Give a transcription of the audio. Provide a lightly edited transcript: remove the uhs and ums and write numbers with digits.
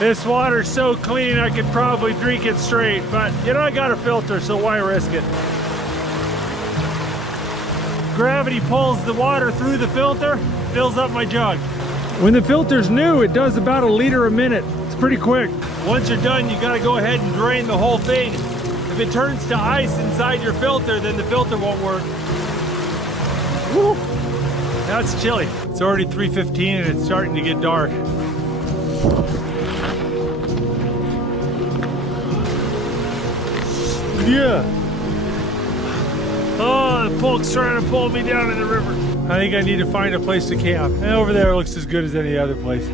This water's so clean I could probably drink it straight, but you know, I got a filter, so why risk it? Gravity pulls the water through the filter, fills up my jug. When the filter's new, it does about 1 liter a minute. It's pretty quick. Once you're done, you gotta go ahead and drain the whole thing. If it turns to ice inside your filter, then the filter won't work. Woo! Now it's chilly. It's already 3:15 and it's starting to get dark. Yeah. Oh, the pulk's trying to pull me down in the river. I think I need to find a place to camp. And over there looks as good as any other place.